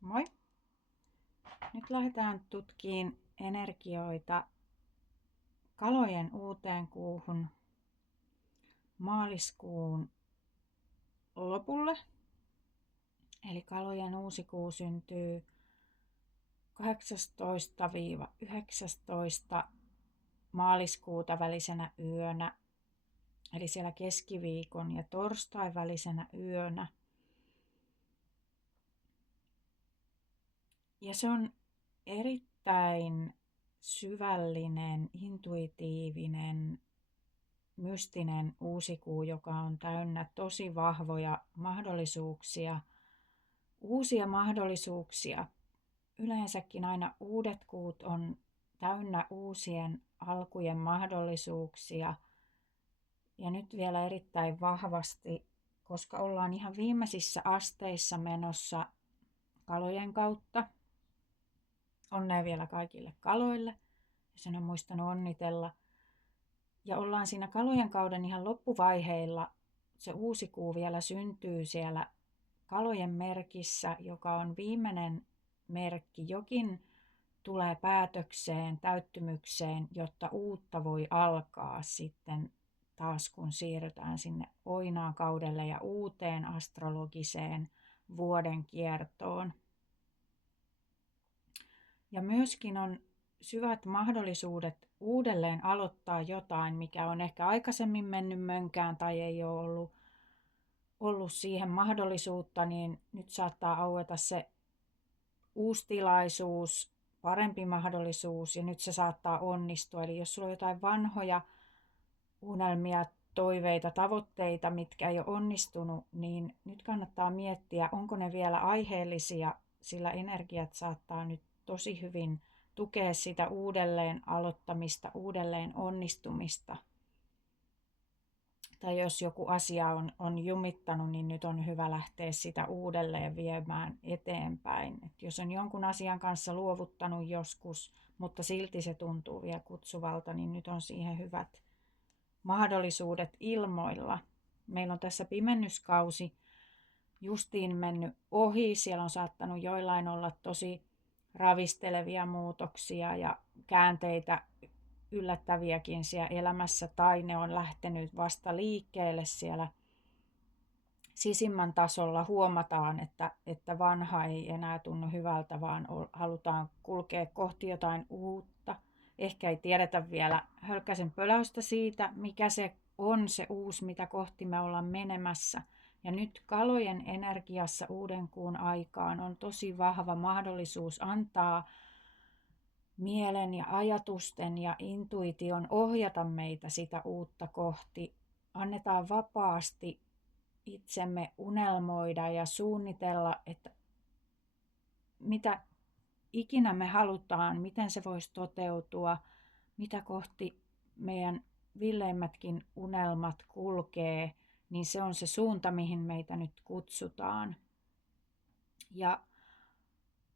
Moi! Nyt lähdetään tutkimaan energioita kalojen uuteen kuuhun maaliskuun lopulle. Eli kalojen uusi kuu syntyy 18–19 maaliskuuta välisenä yönä. Eli siellä keskiviikon ja torstain välisenä yönä. Ja se on erittäin syvällinen, intuitiivinen, mystinen uusikuu, joka on täynnä tosi vahvoja mahdollisuuksia, uusia mahdollisuuksia. Yleensäkin aina uudet kuut on täynnä uusien alkujen mahdollisuuksia. Ja nyt vielä erittäin vahvasti, koska ollaan ihan viimeisissä asteissa menossa kalojen kautta. Onnea vielä kaikille kaloille, ja sen on muistanut onnitella. Ja ollaan siinä kalojen kauden ihan loppuvaiheilla. Se uusi kuu vielä syntyy siellä kalojen merkissä, joka on viimeinen merkki. Jokin tulee päätökseen, täyttymykseen, jotta uutta voi alkaa sitten taas, kun siirrytään sinne oinaan kaudelle ja uuteen astrologiseen vuoden kiertoon. Ja myöskin on syvät mahdollisuudet uudelleen aloittaa jotain, mikä on ehkä aikaisemmin mennyt mönkään tai ei ole ollut siihen mahdollisuutta, niin nyt saattaa aueta se uusi tilaisuus, parempi mahdollisuus ja nyt se saattaa onnistua. Eli jos sulla on jotain vanhoja unelmia, toiveita, tavoitteita, mitkä ei ole onnistunut, niin nyt kannattaa miettiä, onko ne vielä aiheellisia, sillä energiat saattaa nyt tosi hyvin tukea sitä uudelleen aloittamista, uudelleen onnistumista. Tai jos joku asia on jumittanut, niin nyt on hyvä lähteä sitä uudelleen viemään eteenpäin. Et jos on jonkun asian kanssa luovuttanut joskus, mutta silti se tuntuu vielä kutsuvalta, niin nyt on siihen hyvät mahdollisuudet ilmoilla. Meillä on tässä pimennyskausi justiin mennyt ohi. Siellä on saattanut joillain olla tosi ravistelevia muutoksia ja käänteitä, yllättäviäkin siellä elämässä, tai ne on lähtenyt vasta liikkeelle siellä sisimmän tasolla. Huomataan, että vanha ei enää tunnu hyvältä, vaan halutaan kulkea kohti jotain uutta. Ehkä ei tiedetä vielä hölkkäisen pöläystä siitä, mikä se on se uusi, mitä kohti me ollaan menemässä. Ja nyt kalojen energiassa uuden kuun aikaan on tosi vahva mahdollisuus antaa mielen ja ajatusten ja intuition ohjata meitä sitä uutta kohti. Annetaan vapaasti itsemme unelmoida ja suunnitella, että mitä ikinä me halutaan, miten se voisi toteutua, mitä kohti meidän villeimmätkin unelmat kulkee, niin se on se suunta, mihin meitä nyt kutsutaan. Ja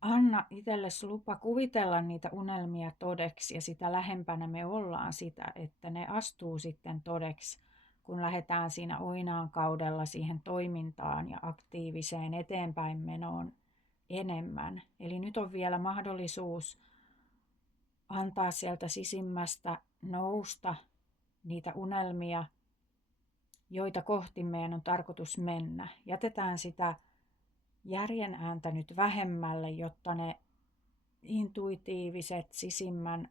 anna itsellesi lupa kuvitella niitä unelmia todeksi, ja sitä lähempänä me ollaan sitä, että ne astuu sitten todeksi, kun lähdetään siinä oinaan kaudella siihen toimintaan ja aktiiviseen eteenpäin menoon enemmän. Eli nyt on vielä mahdollisuus antaa sieltä sisimmästä nousta niitä unelmia, joita kohti meidän on tarkoitus mennä. Jätetään sitä järjen ääntä nyt vähemmälle, jotta ne intuitiiviset, sisimmän,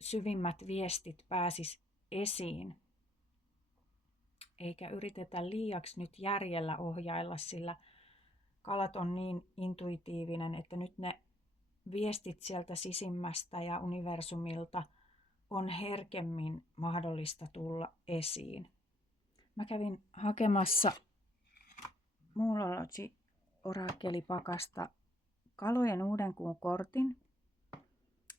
syvimmät viestit pääsis esiin. Eikä yritetä liiaksi nyt järjellä ohjailla, sillä kalat on niin intuitiivinen, että nyt ne viestit sieltä sisimmästä ja universumilta on herkemmin mahdollista tulla esiin. Mä kävin hakemassa Moolology orakelipakasta kalojen uuden kuun kortin,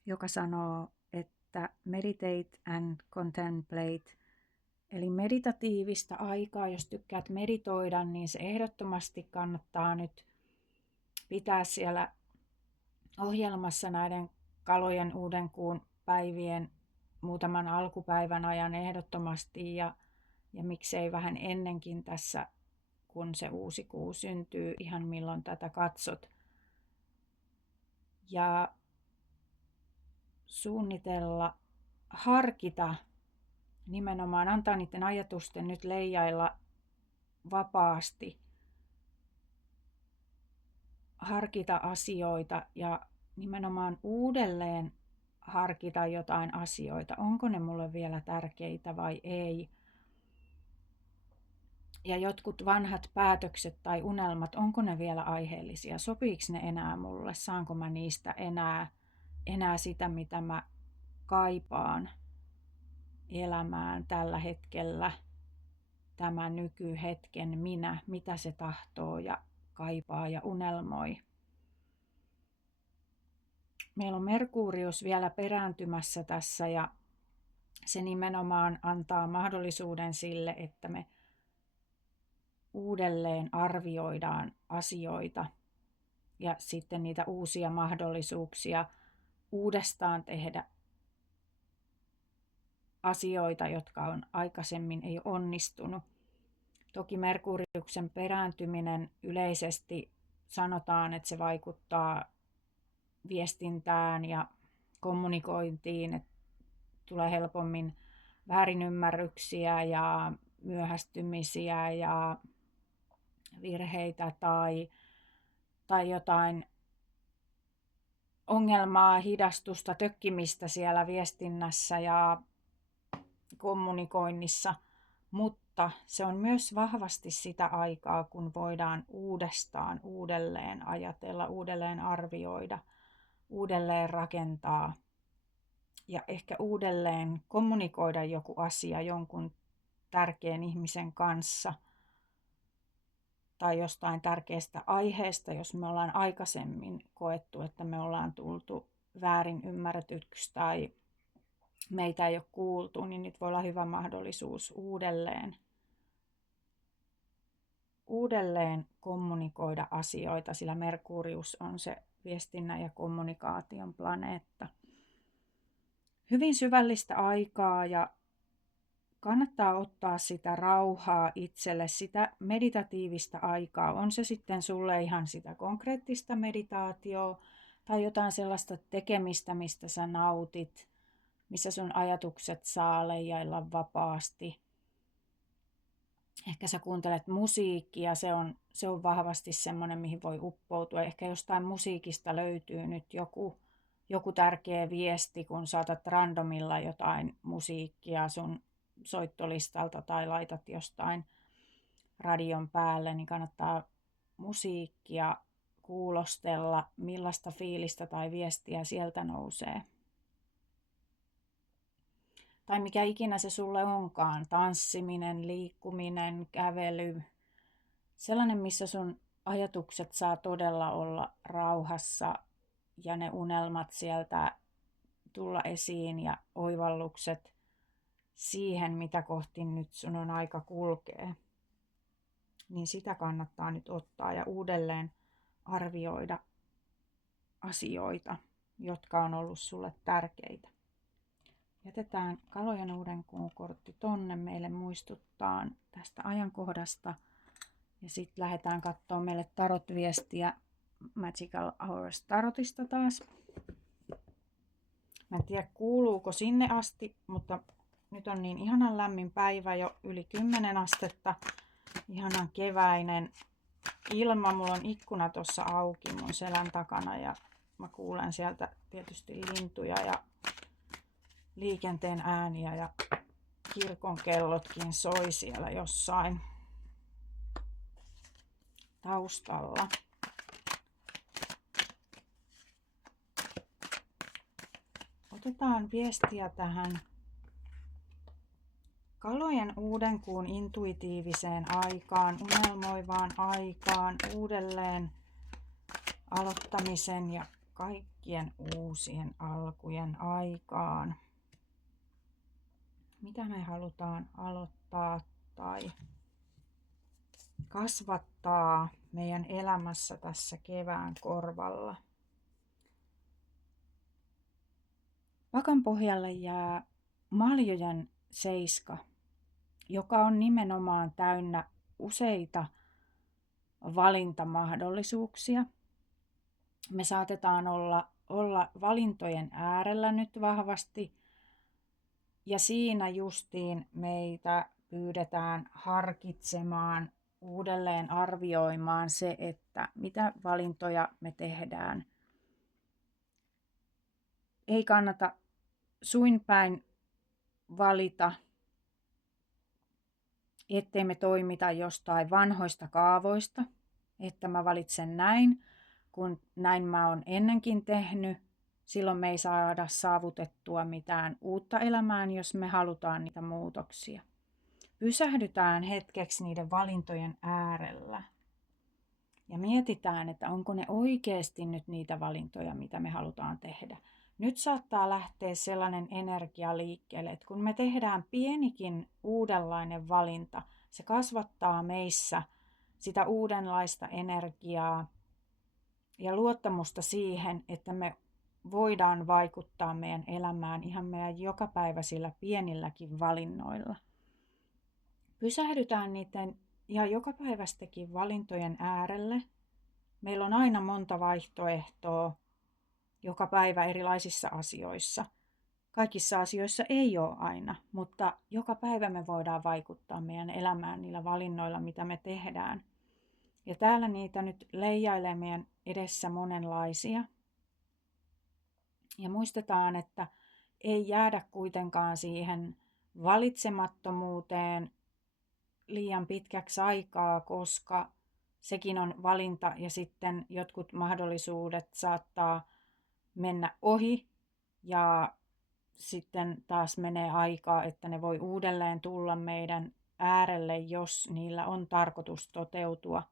joka sanoo, että meditate and contemplate, eli meditatiivista aikaa. Jos tykkäät meditoida, niin se ehdottomasti kannattaa nyt pitää siellä ohjelmassa näiden kalojen uuden kuun päivien muutaman alkupäivän ajan ehdottomasti ja miksei vähän ennenkin tässä kun se uusi kuu syntyy, ihan milloin tätä katsot. Ja suunnitella, harkita, nimenomaan antaa niiden ajatusten nyt leijailla vapaasti. Harkita asioita ja nimenomaan uudelleen harkita jotain asioita. Onko ne mulle vielä tärkeitä vai ei? Ja jotkut vanhat päätökset tai unelmat, onko ne vielä aiheellisia? Sopiiko ne enää mulle? Saanko mä niistä enää sitä, mitä mä kaipaan elämään tällä hetkellä? Tämä nykyhetken minä, mitä se tahtoo ja kaipaa ja unelmoi. Meillä on Merkurius vielä perääntymässä tässä ja se nimenomaan antaa mahdollisuuden sille, että me uudelleen arvioidaan asioita ja sitten niitä uusia mahdollisuuksia uudestaan tehdä asioita, jotka on aikaisemmin ei onnistunut. Toki Merkuriuksen perääntyminen yleisesti sanotaan, että se vaikuttaa viestintään ja kommunikointiin, että tulee helpommin väärinymmärryksiä ja myöhästymisiä ja virheitä tai jotain ongelmaa, hidastusta, tökkimistä siellä viestinnässä ja kommunikoinnissa, mutta se on myös vahvasti sitä aikaa, kun voidaan uudelleen ajatella, uudelleen arvioida, uudelleen rakentaa ja ehkä uudelleen kommunikoida joku asia jonkun tärkeän ihmisen kanssa tai jostain tärkeästä aiheesta, jos me ollaan aikaisemmin koettu, että me ollaan tultu väärin ymmärretyksi tai meitä ei ole kuultu, niin nyt voi olla hyvä mahdollisuus uudelleen kommunikoida asioita, sillä Merkurius on se viestinnän ja kommunikaation planeetta. Hyvin syvällistä aikaa ja kannattaa ottaa sitä rauhaa itselle, sitä meditatiivista aikaa. On se sitten sulle ihan sitä konkreettista meditaatioa tai jotain sellaista tekemistä, mistä sä nautit, missä sun ajatukset saa leijailla vapaasti. Ehkä sä kuuntelet musiikkia, se on vahvasti semmoinen, mihin voi uppoutua. Ehkä jostain musiikista löytyy nyt joku tärkeä viesti, kun saatat randomilla jotain musiikkia sun soittolistalta tai laitat jostain radion päälle, niin kannattaa musiikkia kuulostella, millaista fiilistä tai viestiä sieltä nousee. Tai mikä ikinä se sulle onkaan, tanssiminen, liikkuminen, kävely, sellainen, missä sun ajatukset saa todella olla rauhassa ja ne unelmat sieltä tulla esiin ja oivallukset siihen, mitä kohti nyt sun on aika kulkea. Niin sitä kannattaa nyt ottaa ja uudelleen arvioida asioita, jotka on ollut sulle tärkeitä. Jätetään Kalojen uuden kuun kortti tonne meille muistuttaa tästä ajankohdasta. Ja sitten lähdetään katsoa meille tarot-viestiä Magical Hours Tarotista taas. Mä en tiedä kuuluuko sinne asti, mutta nyt on niin ihanan lämmin päivä, jo yli 10 astetta. Ihanan keväinen ilma. Mulla on ikkuna tuossa auki mun selän takana ja mä kuulen sieltä tietysti lintuja ja liikenteen ääniä ja kirkon kellotkin soi siellä jossain taustalla. Otetaan viestiä tähän Kalojen uuden kuun intuitiiviseen aikaan, unelmoivaan aikaan, uudelleen aloittamisen ja kaikkien uusien alkujen aikaan. Mitä me halutaan aloittaa tai kasvattaa meidän elämässä tässä kevään korvalla? Vakan pohjalle jää Maljojen 7, joka on nimenomaan täynnä useita valintamahdollisuuksia. Me saatetaan olla valintojen äärellä nyt vahvasti, ja siinä justiin meitä pyydetään harkitsemaan, uudelleen arvioimaan se, että mitä valintoja me tehdään. Ei kannata suin päin valita, ettei me toimita jostain vanhoista kaavoista, että mä valitsen näin, kun näin mä oon ennenkin tehnyt. Silloin me ei saada saavutettua mitään uutta elämään, jos me halutaan niitä muutoksia. Pysähdytään hetkeksi niiden valintojen äärellä ja mietitään, että onko ne oikeasti nyt niitä valintoja, mitä me halutaan tehdä. Nyt saattaa lähteä sellainen energia liikkeelle, että kun me tehdään pienikin uudenlainen valinta, se kasvattaa meissä sitä uudenlaista energiaa ja luottamusta siihen, että me voidaan vaikuttaa meidän elämään ihan meidän jokapäiväisillä pienilläkin valinnoilla. Pysähdytään niiden ihan jokapäiväistäkin valintojen äärelle. Meillä on aina monta vaihtoehtoa joka päivä erilaisissa asioissa. Kaikissa asioissa ei ole aina, mutta joka päivä me voidaan vaikuttaa meidän elämään niillä valinnoilla, mitä me tehdään. Ja täällä niitä nyt leijailee meidän edessä monenlaisia. Ja muistetaan, että ei jäädä kuitenkaan siihen valitsemattomuuteen liian pitkäksi aikaa, koska sekin on valinta ja sitten jotkut mahdollisuudet saattaa mennä ohi ja sitten taas menee aikaa, että ne voi uudelleen tulla meidän äärelle, jos niillä on tarkoitus toteutua.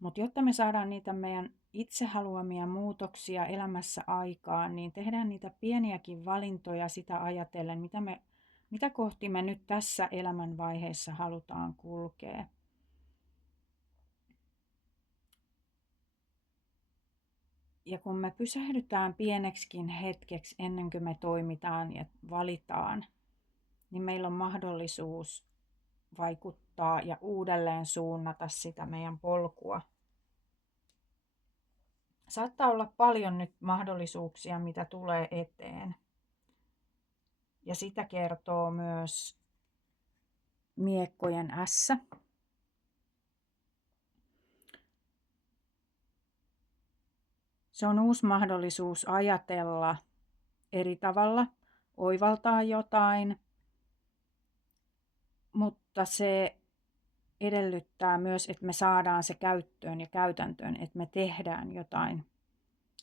Mutta jotta me saadaan niitä meidän itse haluamia muutoksia elämässä aikaan, niin tehdään niitä pieniäkin valintoja sitä ajatellen, mitä kohti me nyt tässä elämänvaiheessa halutaan kulkea. Ja kun me pysähdytään pieneksikin hetkeksi ennen kuin me toimitaan ja valitaan, niin meillä on mahdollisuus vaikuttaa ja uudelleen suunnata sitä meidän polkua. Saattaa olla paljon nyt mahdollisuuksia, mitä tulee eteen. Ja sitä kertoo myös miekkojen ässä. Se on uusi mahdollisuus ajatella eri tavalla, oivaltaa jotain, mutta se edellyttää myös, että me saadaan se käyttöön ja käytäntöön, että me tehdään jotain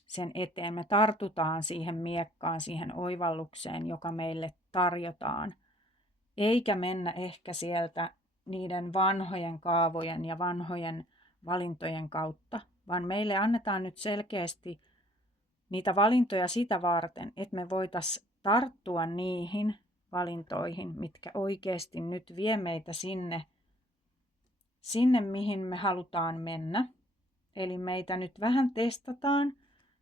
sen eteen. Me tartutaan siihen miekkaan, siihen oivallukseen, joka meille tarjotaan, eikä mennä ehkä sieltä niiden vanhojen kaavojen ja vanhojen valintojen kautta, vaan meille annetaan nyt selkeästi niitä valintoja sitä varten, että me voitaisiin tarttua niihin valintoihin, mitkä oikeasti nyt vie meitä sinne, mihin me halutaan mennä. Eli meitä nyt vähän testataan.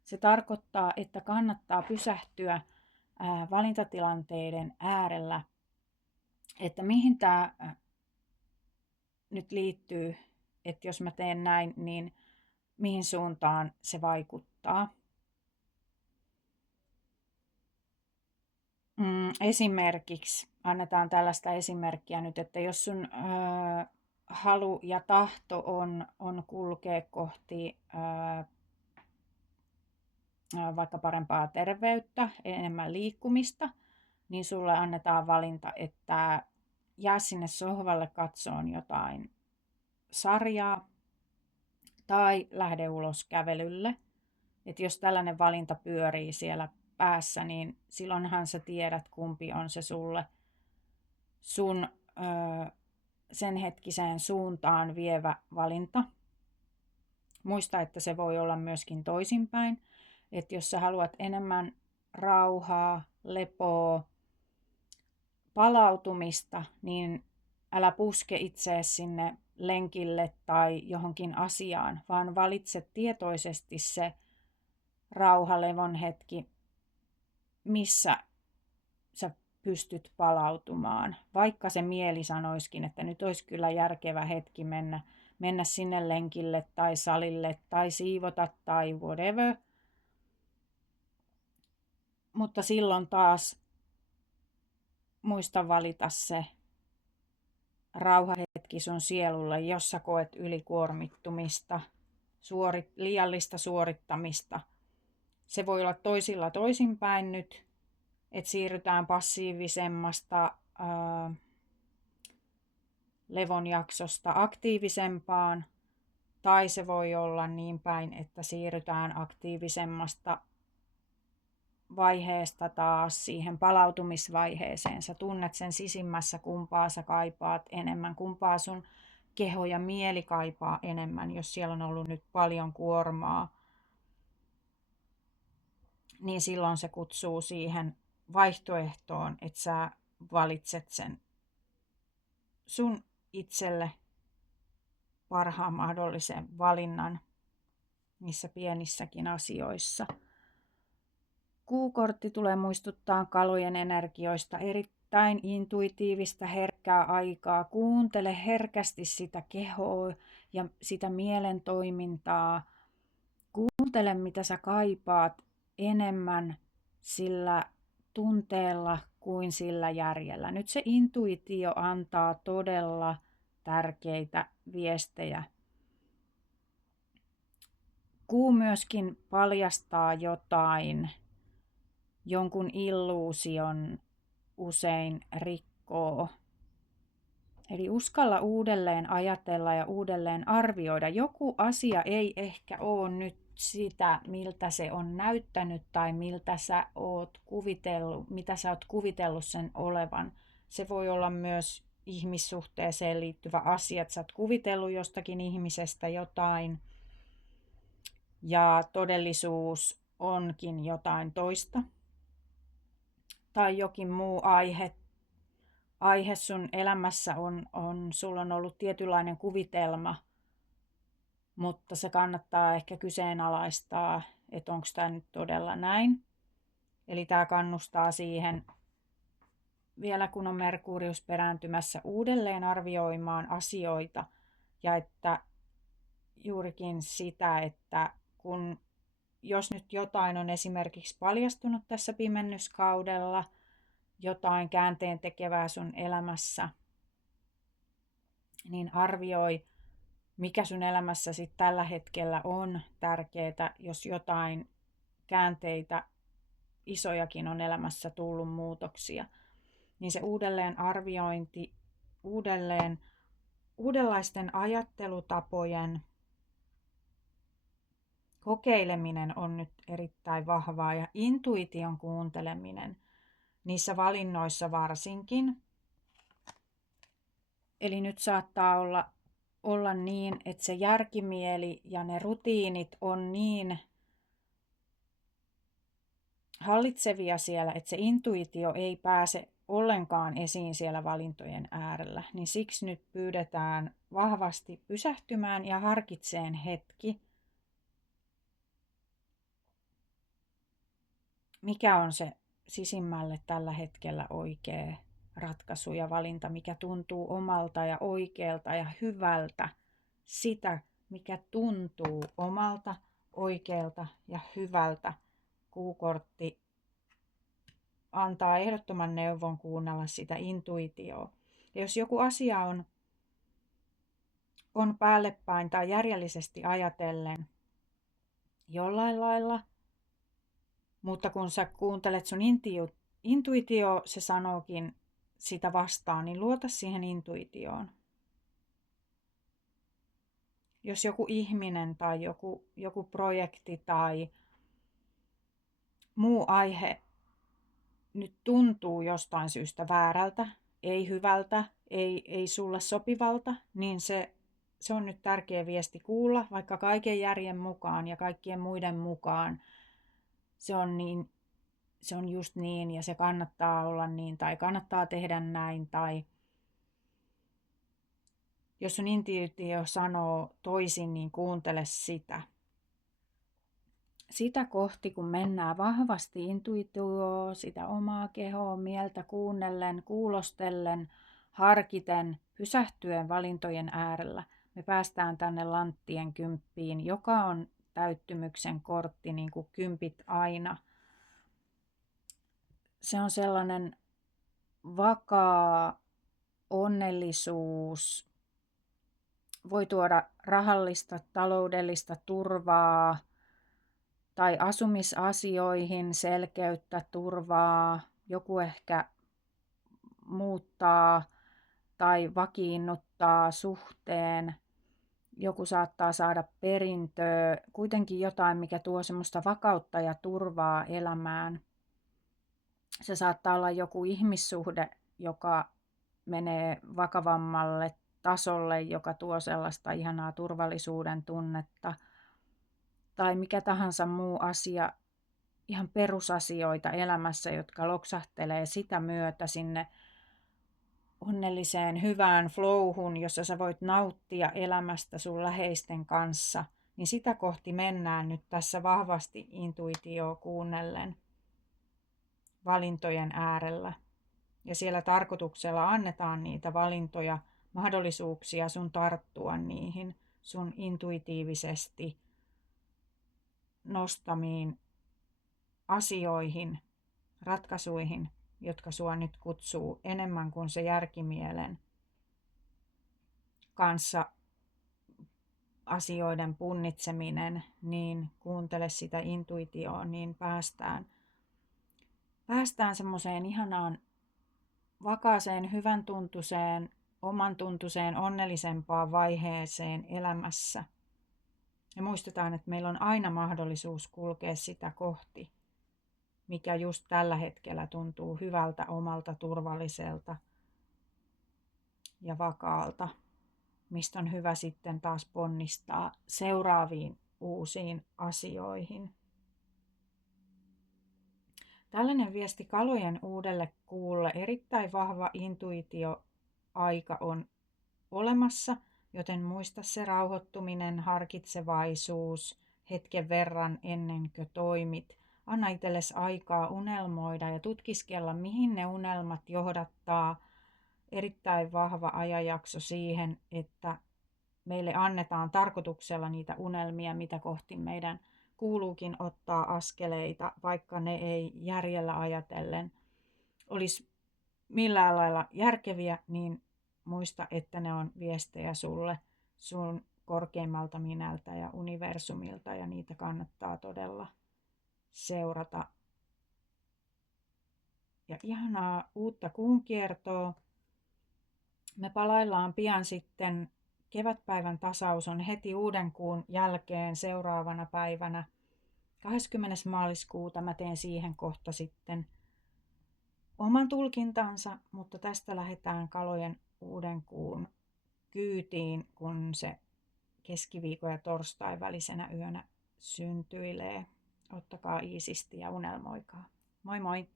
Se tarkoittaa, että kannattaa pysähtyä valintatilanteiden äärellä, että mihin tämä nyt liittyy, että jos mä teen näin, niin mihin suuntaan se vaikuttaa. Esimerkiksi annetaan tällaista esimerkkiä nyt, että jos sun halu ja tahto on kulkea kohti vaikka parempaa terveyttä, enemmän liikkumista, niin sulle annetaan valinta, että jää sinne sohvalle katsoon jotain sarjaa tai lähde ulos kävelylle. Et jos tällainen valinta pyörii siellä päässä, niin silloinhan sä tiedät, kumpi on se sulle sun sen hetkiseen suuntaan vievä valinta. Muista, että se voi olla myöskin toisinpäin. Että jos sä haluat enemmän rauhaa, lepoa, palautumista, niin älä puske itseesi sinne lenkille tai johonkin asiaan, vaan valitse tietoisesti se rauha, levon hetki, missä sä pystyt palautumaan. Vaikka se mieli sanoisikin, että nyt olisi kyllä järkevä hetki mennä sinne lenkille tai salille tai siivota tai whatever. Mutta silloin taas muista valita se rauhahetki sun sielulle, jos sä koet ylikuormittumista, liiallista suorittamista. Se voi olla toisilla toisinpäin nyt, että siirrytään passiivisemmasta levonjaksosta aktiivisempaan, tai se voi olla niin päin, että siirrytään aktiivisemmasta vaiheesta taas siihen palautumisvaiheeseen. Sä tunnet sen sisimmässä, kumpaa sä kaipaat enemmän, kumpaa sun keho ja mieli kaipaa enemmän, jos siellä on ollut nyt paljon kuormaa. Niin silloin se kutsuu siihen vaihtoehtoon, että sä valitset sen sun itselle parhaan mahdollisen valinnan niissä pienissäkin asioissa. Kuukortti tulee muistuttaa kalojen energioista, erittäin intuitiivista, herkkää aikaa. Kuuntele herkästi sitä kehoa ja sitä mielen toimintaa. Kuuntele, mitä sä kaipaat enemmän sillä tunteella kuin sillä järjellä. Nyt se intuitio antaa todella tärkeitä viestejä. Kuu myöskin paljastaa jonkun illuusion usein rikkoo. Eli uskalla uudelleen ajatella ja uudelleen arvioida. Joku asia ei ehkä ole nyt sitä, miltä se on näyttänyt tai miltä sä oot kuvitellut, mitä sä oot kuvitellut sen olevan. Se voi olla myös ihmissuhteeseen liittyvä asia, että sä oot kuvitellut jostakin ihmisestä jotain ja todellisuus onkin jotain toista. Tai jokin muu aihe sun elämässä sulla on ollut tietynlainen kuvitelma, mutta se kannattaa ehkä kyseenalaistaa, että onko tämä nyt todella näin. Eli tämä kannustaa siihen, vielä kun on Merkurius perääntymässä, uudelleen arvioimaan asioita ja että juurikin sitä, että jos nyt jotain on esimerkiksi paljastunut tässä pimennyskaudella, jotain käänteen tekevää sun elämässä, niin arvioi, mikä sun elämässä sitten tällä hetkellä on tärkeää, jos jotain käänteitä, isojakin on elämässä tullut muutoksia. Niin se uudelleen arviointi, uudenlaisten ajattelutapojen kokeileminen on nyt erittäin vahvaa ja intuition kuunteleminen niissä valinnoissa varsinkin. Eli nyt saattaa olla niin, että se järkimieli ja ne rutiinit on niin hallitsevia siellä, että se intuitio ei pääse ollenkaan esiin siellä valintojen äärellä. Niin siksi nyt pyydetään vahvasti pysähtymään ja harkitseen hetki. Mikä on se sisimmälle tällä hetkellä oikea ratkaisu ja valinta, mikä tuntuu omalta ja oikealta ja hyvältä. Sitä, mikä tuntuu omalta, oikealta ja hyvältä. Kuukortti antaa ehdottoman neuvon kuunnella sitä intuitioa. Ja jos joku asia on päällepäin tai järjellisesti ajatellen jollain lailla, mutta kun sä kuuntelet sun intuitio, se sanookin sitä vastaan, niin luota siihen intuitioon. Jos joku ihminen tai joku projekti tai muu aihe nyt tuntuu jostain syystä väärältä, ei hyvältä, ei sulle sopivalta, niin se on nyt tärkeä viesti kuulla, vaikka kaiken järjen mukaan ja kaikkien muiden mukaan se on just niin ja se kannattaa olla niin tai kannattaa tehdä näin tai jos sun intuitio sanoo toisin, niin kuuntele sitä. Sitä kohti, kun mennään vahvasti intuitioon, sitä omaa kehoa, mieltä kuunnellen, kuulostellen, harkiten, pysähtyen valintojen äärellä, me päästään tänne Lanttien 10, joka on täyttymyksen kortti, niin kuin 10 aina. Se on sellainen vakaa onnellisuus, voi tuoda rahallista, taloudellista turvaa tai asumisasioihin selkeyttä, turvaa. Joku ehkä muuttaa tai vakiinnuttaa suhteen. Joku saattaa saada perintöä, kuitenkin jotain, mikä tuo semmoista vakautta ja turvaa elämään. Se saattaa olla joku ihmissuhde, joka menee vakavammalle tasolle, joka tuo sellaista ihanaa turvallisuuden tunnetta. Tai mikä tahansa muu asia, ihan perusasioita elämässä, jotka loksahtelee sitä myötä sinne onnelliseen hyvään flowhun, jossa sä voit nauttia elämästä sun läheisten kanssa, niin sitä kohti mennään nyt tässä vahvasti intuitioa kuunnellen valintojen äärellä. Ja siellä tarkoituksella annetaan niitä valintoja, mahdollisuuksia sun tarttua niihin sun intuitiivisesti nostamiin asioihin, ratkaisuihin, jotka sua nyt kutsuu enemmän kuin se järkimielen kanssa asioiden punnitseminen, niin kuuntele sitä intuitioa, niin päästään semmoiseen ihanaan vakaaseen, hyvän tuntuiseen, oman tuntuiseen, onnellisempaan vaiheeseen elämässä. Ja muistetaan, että meillä on aina mahdollisuus kulkea sitä kohti, mikä just tällä hetkellä tuntuu hyvältä, omalta, turvalliselta ja vakaalta, mistä on hyvä sitten taas ponnistaa seuraaviin uusiin asioihin. Tällainen viesti kalojen uudelle kuulle, erittäin vahva intuitioaika on olemassa, joten muista se rauhoittuminen, harkitsevaisuus hetken verran ennen kuin toimit. Anna itsellesi aikaa unelmoida ja tutkiskella, mihin ne unelmat johdattaa. Erittäin vahva ajanjakso siihen, että meille annetaan tarkoituksella niitä unelmia, mitä kohti meidän kuuluukin ottaa askeleita, vaikka ne ei järjellä ajatellen olisi millään lailla järkeviä, niin muista, että ne on viestejä sulle, sun korkeimmalta minältä ja universumilta, ja niitä kannattaa todella seurata. Ja ihanaa uutta kuun kiertoa. Me palaillaan pian sitten. Kevätpäivän tasaus on heti uuden kuun jälkeen seuraavana päivänä 20. maaliskuuta. Mä teen siihen kohta sitten oman tulkintansa, mutta tästä lähdetään kalojen uuden kuun kyytiin, kun se keskiviikon ja torstain välisenä yönä syntyilee. Ottakaa iisisti ja unelmoikaa. Moi moi!